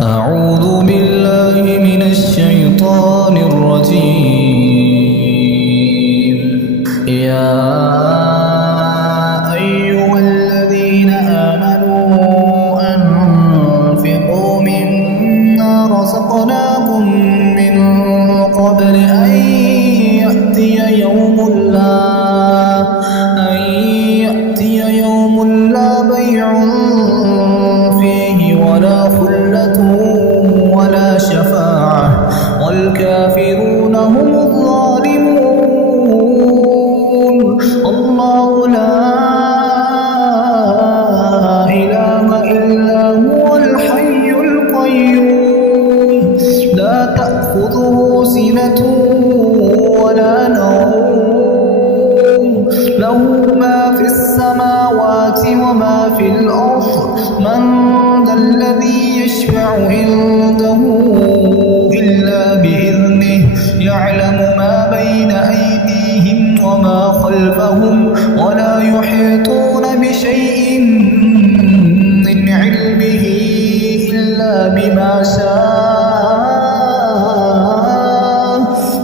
أعوذ بالله من الشيطان الرجيم. يا أيها الذين آمنوا أنفقوا مما رزقناكم من قبل أن يأتي يوم لا بيع فيه ولا خلة ولا شفاعة والكافرون هم الظالمون. الله لا إله إلا هو الحي القيوم لا تأخذه سنة ولا نوم له ما في السماوات وما في الأرض من ذا الذي يشفع عنده إلا بإذنه يعلم ما بين أيديهم وما خلفهم ولا يحيطون بشيء من علمه إلا بما شاء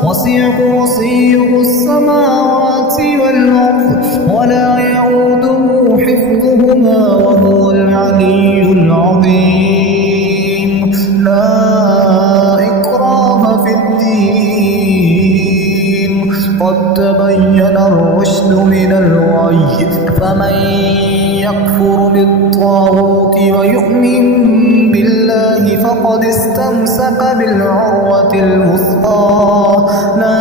وسع كرسيه السماوات والأرض ولا يؤوده حفظهما وهو العلي العظيم. لا إكراه في الدين قد تبين الرشد من الغي فمن يكفر بالطاغوت ويؤمن بالله فقد استمسك بالعروة الوثقى لا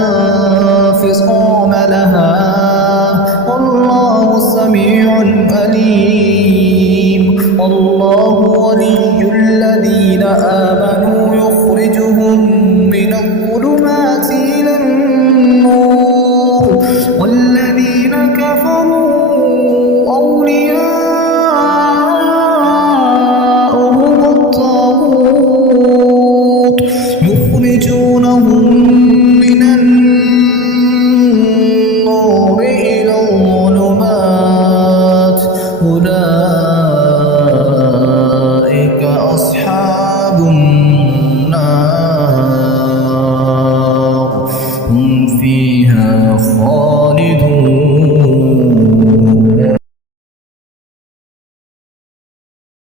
انفصام لها والله سميع عليم. الله ولي الذين آمنوا يخرجهم